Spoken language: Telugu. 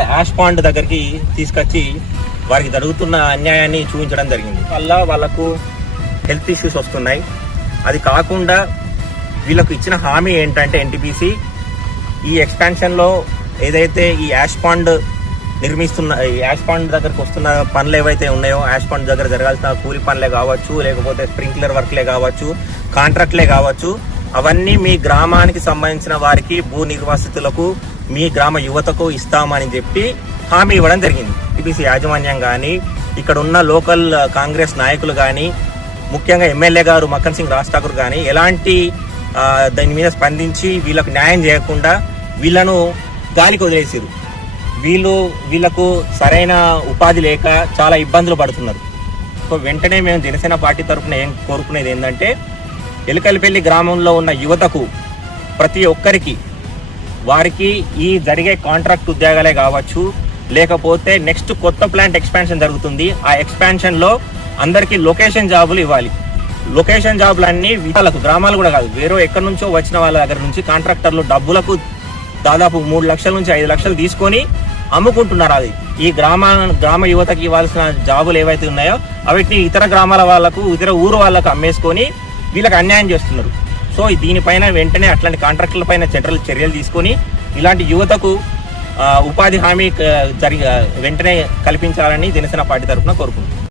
అక్కడ యాష్ పాండ్ దగ్గరికి తీసుకొచ్చి వారికి జరుగుతున్న అన్యాయాన్ని చూపించడం జరిగింది. వల్ల వాళ్ళకు హెల్త్ ఇష్యూస్ వస్తున్నాయి. అది కాకుండా వీళ్ళకు ఇచ్చిన హామీ ఏంటంటే ఎన్టీపీసీ ఈ ఎక్స్పాన్షన్లో ఏదైతే ఈ యాష్ పాండ్ నిర్మిస్తున్న యాష్ పాండ్ దగ్గరకు వస్తున్న పనులు ఏవైతే ఉన్నాయో, యాష్ పాండ్ దగ్గర జరగాల్సిన కూలి పనులే కావచ్చు, లేకపోతే స్ప్రింక్లర్ వర్క్లే కావచ్చు, కాంట్రాక్ట్లే కావచ్చు, అవన్నీ మీ గ్రామానికి సంబంధించిన వారికి, భూ నిర్వాసితులకు, మీ గ్రామ యువతకు ఇస్తామని చెప్పి హామీ ఇవ్వడం జరిగింది. టీపీసీ యాజమాన్యం కానీ, ఇక్కడ ఉన్న లోకల్ కాంగ్రెస్ నాయకులు కానీ, ముఖ్యంగా ఎమ్మెల్యే గారు మక్కన్ సింగ్ రాజ్ ఠాకూర్ కానీ ఎలాంటి దాని మీద స్పందించి వీళ్ళకు న్యాయం చేయకుండా వీళ్ళను గాలికి వదిలేసారు. వీళ్ళకు సరైన ఉపాధి లేక చాలా ఇబ్బందులు పడుతున్నారు. సో వెంటనే మేము జనసేన పార్టీ తరఫున ఏం కోరుకునేది ఏంటంటే, ఎలుకలపల్లి గ్రామంలో ఉన్న యువతకు ప్రతి ఒక్కరికి వారికి ఈ జరిగే కాంట్రాక్ట్ ఉద్యోగాలే కావచ్చు, లేకపోతే నెక్స్ట్ కొత్త ప్లాంట్ ఎక్స్పాన్షన్ జరుగుతుంది, ఆ ఎక్స్పాన్షన్లో అందరికీ లొకేషన్ జాబులు ఇవ్వాలి. లొకేషన్ జాబులు అన్నీ వాళ్ళకు, గ్రామాలు కూడా కాదు, వేరే ఎక్కడి నుంచో వచ్చిన వాళ్ళ దగ్గర నుంచి కాంట్రాక్టర్లు డబ్బులకు దాదాపు 3 లక్షల నుంచి 5 లక్షలు తీసుకొని అమ్ముకుంటున్నారు. అది ఈ గ్రామ యువతకి ఇవ్వాల్సిన జాబులు ఏవైతే ఉన్నాయో అవిటిని ఇతర గ్రామాల వాళ్ళకు, ఇతర ఊరు వాళ్ళకు అమ్మేసుకొని వీళ్ళకి అన్యాయం చేస్తున్నారు. సో దీనిపైన వెంటనే అట్లాంటి కాంట్రాక్టుల పైన చర్యలు తీసుకొని ఇలాంటి యువతకు ఉపాధి హామీ వెంటనే కల్పించాలని జనసేన పార్టీ తరఫున కోరుకుంటున్నాం.